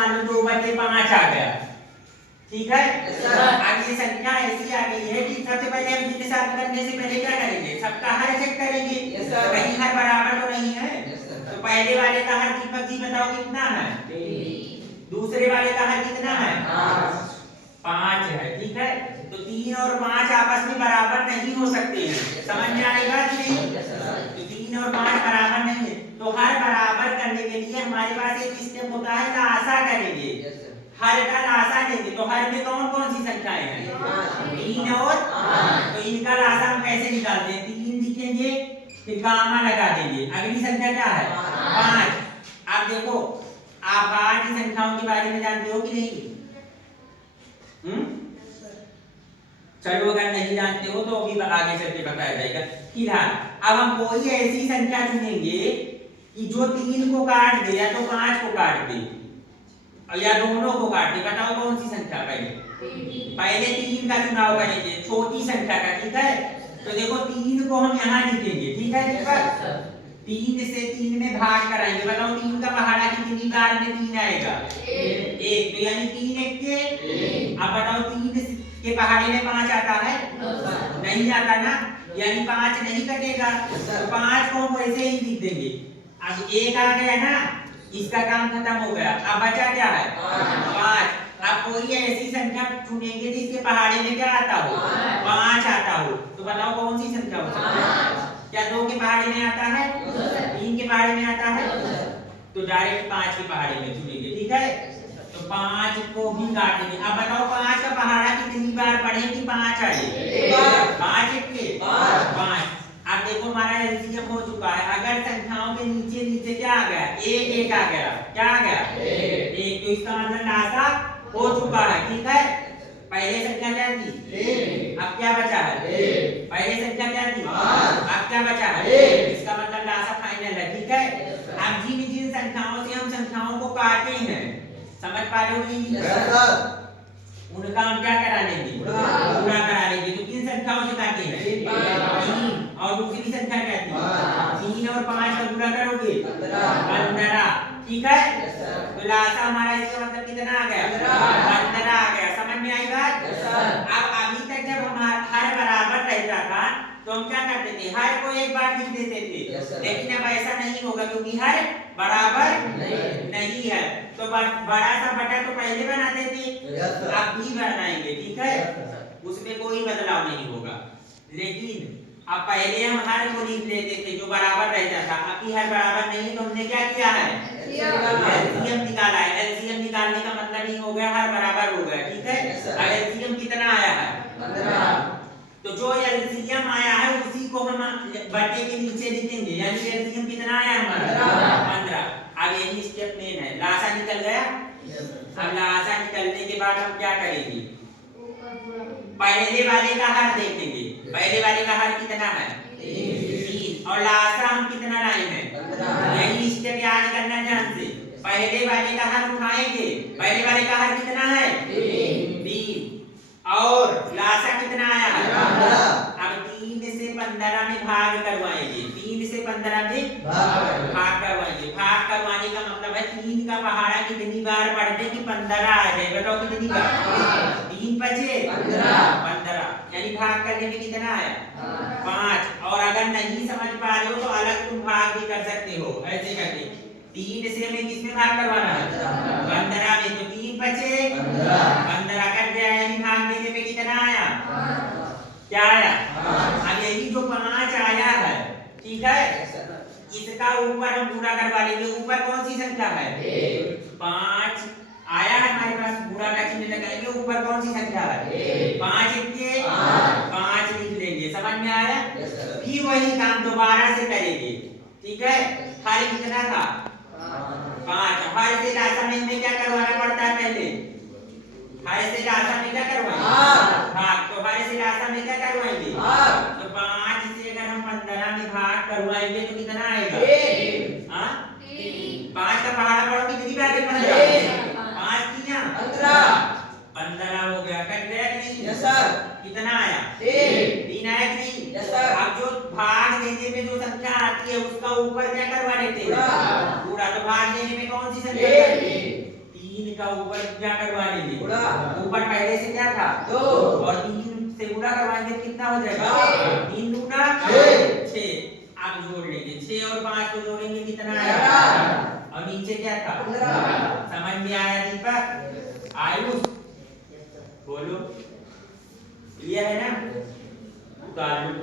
मान लो 2/5 आ गया, ठीक है। अब ये संख्या ऐसी आ गई है कि सबसे पहले हम जिनके साथ करने से पहले क्या करेंगे, सबका हर चेक करेंगे, कहीं हर बराबर तो नहीं है। तो पहले वाले का हर दीपक जी बताओ कितना है, दूसरे वाले का हर कितना है, 5 है, ठीक है। तो 3 और 5 आपस में बराबर नहीं हो सकते हैं, समझ में आएगा कि नहीं। तो 3 और 5 बराबर नहीं है, तो हर बराबर करने के लिए हमारे पास एक स्टेप होता है, लासा करेंगे, हर का लासा लेंगे। तो हर में कौन कौन सी संख्याएं हैं, 3 और 5। तो इनका लासा हम कैसे निकालते हैं, 3 लिखेंगे फिर गामा लगा देंगे, अगली संख्या क्या है 5। आप देखो आप 8 की संख्याओं के बारे में जानते हो कि नहीं, चलो अगर नहीं जानते हो तो अभी आगे चल के बताया जाएगा। फिलहाल अब हम कोई ऐसी संख्या चुनेंगे कि जो 3 को काट दे या तो 5 को काट दे या दोनों को काट दे। बताओ कौन सी संख्या, पहले 3 का चुनाव करेंगे, छोटी संख्या का, ठीक है। तो देखो 3 को हम यहाँ लिखेंगे, ठीक है। 3 से 3 में भाग कराएंगे, बताओ 3 का पहाड़ा कितनी बार में 3 आएगा, 1। तो यानी 3 1 के। अब बताओ 3 के पहाड़े में 5 आता है, नहीं आता ना, यानी 5 नहीं कटेगा। तो 5 को हम वैसे ही लिख देंगे। अब 1 आ गया ना, इसका काम खत्म हो गया। अब बचा क्या है 5। अब कोई ऐसी संख्या चुनेंगे जिसके पहाड़े में क्या आता हो, 5 आता हो। तो बताओ कौन सी संख्या हो सकती है, क्या 2 के पहाड़े में आता है, 3 के पहाड़े में आता है, तो डायरेक्ट 5 के पहाड़े में चुनेंगे, ठीक है। तो 5 को भी काट देंगे। अब बताओ 5 का पहाड़ा कितनी बार पढ़े कि 5 आए, 5 1 के 5। अब देखो हमारा एलसीएम हो चुका है। अगर संख्याओं के नीचे नीचे क्या आ गया, 1 1 आ गया, क्या आ गया 1, तो इसका मतलब लासा हो चुका है, ठीक है। पहले संख्या क्या थी, अब क्या बचा है, पहले संख्या क्या थी, अब क्या बचा है, इसका मतलब लासा फाइनल है, ठीक है। अब जिन संख्याओं से हम संख्याओं को काटे हैं, समझ पा रहे हो नहीं, उनका हम क्या करा लेंगे, पूरा करा लेंगे। तो किन संख्याओं से काटे हैं, 3, और दूसरी संख्या क्या थी, 3 और 5 का पूरा करोगे 15, ठीक है। तो लासा हमारा इसका मतलब कितना आ गया, 15 आ गया। समझ में आई बात। अब अभी तक जब हम हर बराबर रहता था तो हम क्या करते थे, हर को एक बार लिख देते थे, लेकिन अब ऐसा नहीं होगा क्योंकि हर बराबर नहीं है। तो बड़ा सा बटा तो पहले बनाते थे, अब भी बनाएंगे, ठीक है, उसमें कोई बदलाव नहीं होगा। लेकिन अब पहले हम हर को लिख लेते थे जो बराबर रहता था, अभी हर बराबर नहीं, तो हमने क्या किया है, एलसीएम निकाला है। एलसीएम निकालने का मतलब ही हो गया हर बराबर हो गया, ठीक है। अब एलसीएम कितना आया है 15, तो जो एलसीएम आया है उसी को हम बटे के नीचे लिखेंगे, यानी एलसीएम कितना आया हमारा 15। अब यही स्टेप मेन है, लासा निकल गया। अब लासा निकलने के बाद हम क्या करेंगे, पहले वाले का हर देखेंगे, पहले वाले का हर कितना है 3, और लासा हम कितना लाए हैं 15। यही स्टेप याद करना ध्यान से, पहले वाले का हर उठाएंगे, पहले वाले का हर कितना है 3, और लासा कितना आया है 15। अब 3 से 15 में भाग करवाएंगे, 3 से 15 में भाग करवाएंगे। भाग करवाने का मतलब है 3 का पहाड़ा कितनी बार पढ़ते कि 15 आ जाए, बताओ कितनी बार, 3 बचे 15, यानी भाग करने में कितना आया 5। और अगर नहीं समझ पा रहे हो तो अलग तुम भाग भी कर सकते हो, ऐसे करके 3 से हमें किसमें भाग करवाना है 15 में, तो 3 बचे 15 कर गया, यानी भाग देने पे कितना आया, क्या आया। अब यही जो 5 आया है, ठीक है, इसका ऊपर हम पूरा करवा लेंगे। ऊपर कौन सी संख्या है 5 आया है हमारे पास, पूरा का चिन्ह लगाएंगे, ऊपर कौन सी संख्या है 5 1 के 5 लिख लेंगे, समझ में आया। फिर वही काम दोबारा से करेंगे, ठीक है। हर कितना था 5, हर से लासा में हमें क्या करवाना पड़ता है, पहले हर से लासा में क्या करवाएंगे भाग, तो हर से लासा में क्या करवाएंगे, तो 5 से अगर हम 15 में भाग करवाएंगे तो कितना आएगा 5 का पहाड़ा पढ़ो कितनी बार 5 किया 15 हो गया, कट गया कि नहीं, यस सर। कितना आया 3 आया कि नहीं, यस सर। अब जो भाग देने में जो संख्या आती है उसका ऊपर क्या करवा लेते हैं पूरा, तो भाग देने में कौन सी संख्या 3 का ऊपर क्या करवा लेंगे गुणा। ऊपर पहले से क्या था 2 और 3 से गुणा करवाएंगे तो कितना हो जाएगा 3 दूना 6 अब जोड़ लेंगे 6 और 5 को जोड़ेंगे कितना आएगा और नीचे क्या था 15 समझ में आया दीपक आयुष बोलो क्लियर है ना उतार लो।